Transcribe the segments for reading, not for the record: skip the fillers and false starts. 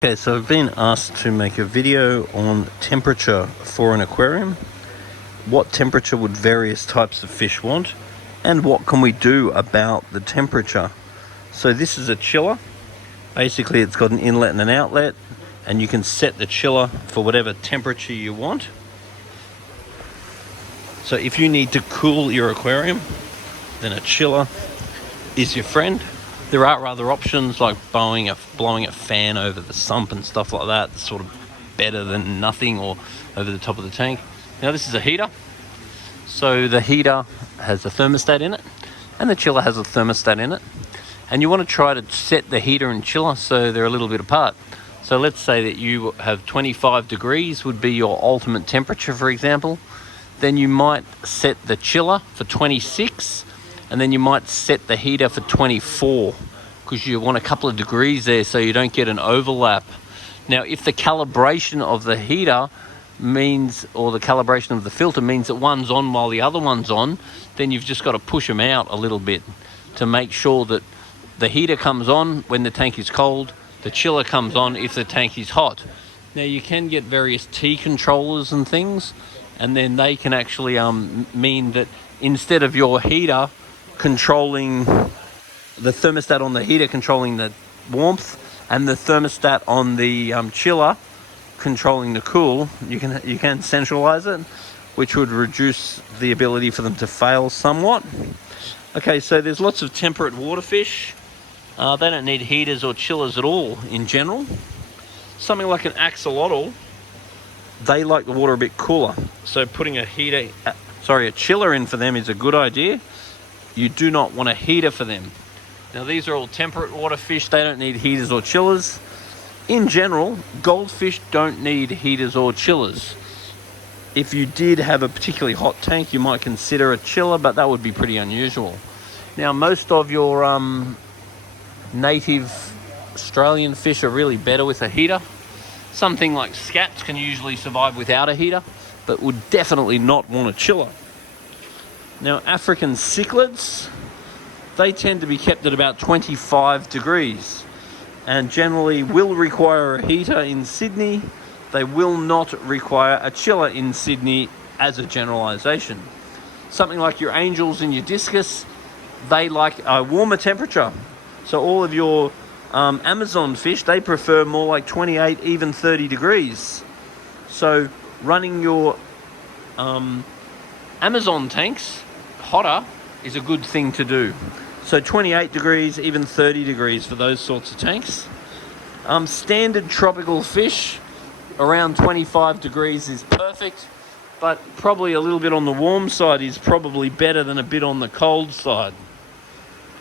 Okay, so I've been asked to make a video on temperature for an aquarium. What temperature would various types of fish want, and what can we do about the temperature? So this is a chiller. Basically, it's got an inlet and an outlet, and you can set the chiller for whatever temperature you want. So if you need to cool your aquarium, then a chiller is your friend. There are other options like blowing a fan over the sump and stuff like that. It's sort of better than nothing, or over the top of the tank. Now this is a heater. So the heater has a thermostat in it, and the chiller has a thermostat in it. And you want to try to set the heater and chiller so they're a little bit apart. So let's say that you have 25 degrees would be your ultimate temperature, for example. Then you might set the chiller for 26, and then you might set the heater for 24, because you want a couple of degrees there so you don't get an overlap. Now, if the calibration of the heater means, or the calibration of the filter means that one's on while the other one's on, then you've just got to push them out a little bit to make sure that the heater comes on when the tank is cold, the chiller comes on if the tank is hot. Now, you can get various T controllers and things, and then they can actually mean that instead of your heater controlling the thermostat on the heater controlling the warmth, and the thermostat on the chiller controlling the cool, you can centralize it, which would reduce the ability for them to fail somewhat. Okay, so there's lots of temperate water fish. They don't need heaters or chillers at all in general. Something like an axolotl, they like the water a bit cooler, so putting a chiller in for them is a good idea. You do not want a heater for them. Now, these are all temperate water fish. They don't need heaters or chillers. In general, goldfish don't need heaters or chillers. If you did have a particularly hot tank, you might consider a chiller, but that would be pretty unusual. Now, most of your native Australian fish are really better with a heater. Something like scats can usually survive without a heater, but would definitely not want a chiller. Now, African cichlids, they tend to be kept at about 25 degrees and generally will require a heater in Sydney. They will not require a chiller in Sydney as a generalisation. Something like your angels and your discus, they like a warmer temperature. So all of your Amazon fish, they prefer more like 28, even 30 degrees. So running your Amazon tanks hotter is a good thing to do. So 28 degrees, even 30 degrees for those sorts of tanks. Standard tropical fish, around 25 degrees is perfect, but probably a little bit on the warm side is probably better than a bit on the cold side.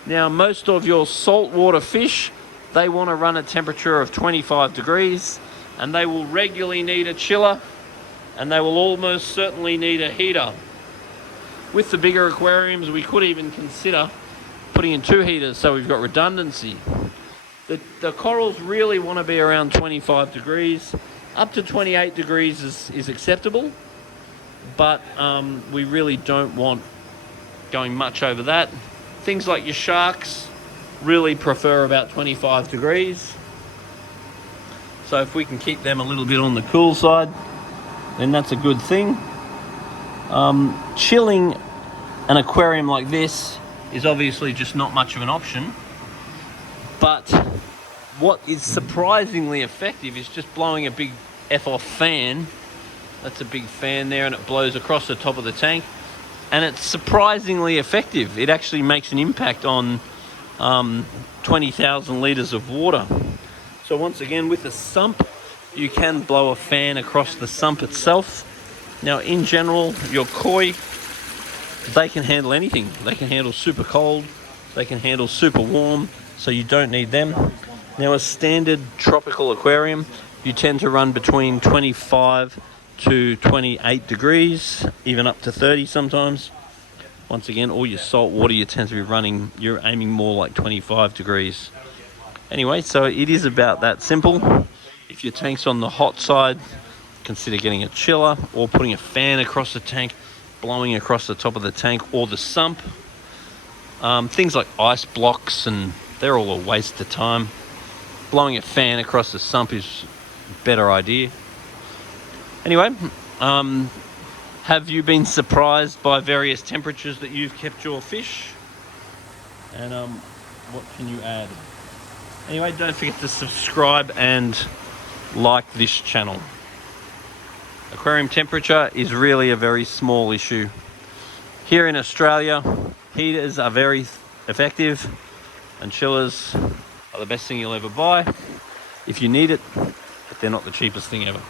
Now, most of your saltwater fish, they want to run a temperature of 25 degrees, and they will regularly need a chiller, and they will almost certainly need a heater. With the bigger aquariums, we could even consider putting in 2 heaters so we've got redundancy. The corals really want to be around 25 degrees. Up to 28 degrees is acceptable, but we really don't want going much over that. Things like your sharks really prefer about 25 degrees. So if we can keep them a little bit on the cool side, then that's a good thing. Chilling an aquarium like this is obviously just not much of an option, but what is surprisingly effective is just blowing a big F-off fan. That's a big fan there, and it blows across the top of the tank, and it's surprisingly effective. It actually makes an impact on 20,000 litres of water. So once again, with a sump, you can blow a fan across the sump itself. Now, in general, your koi, they can handle anything. They can handle super cold, they can handle super warm, so you don't need them. Now, a standard tropical aquarium, you tend to run between 25 to 28 degrees, even up to 30 sometimes. Once again, all your salt water, you tend to be running, you're aiming more like 25 degrees. Anyway, so it is about that simple. If your tank's on the hot side, consider getting a chiller or putting a fan across the tank, blowing across the top of the tank or the sump. Things like ice blocks, and they're all a waste of time. blowing a fan across the sump is a better idea. Anyway, have you been surprised by various temperatures that you've kept your fish? And what can you add? Anyway, don't forget to subscribe and like this channel. Aquarium temperature is really a very small issue. Here in Australia, heaters are very effective and chillers are the best thing you'll ever buy if you need it, but they're not the cheapest thing ever.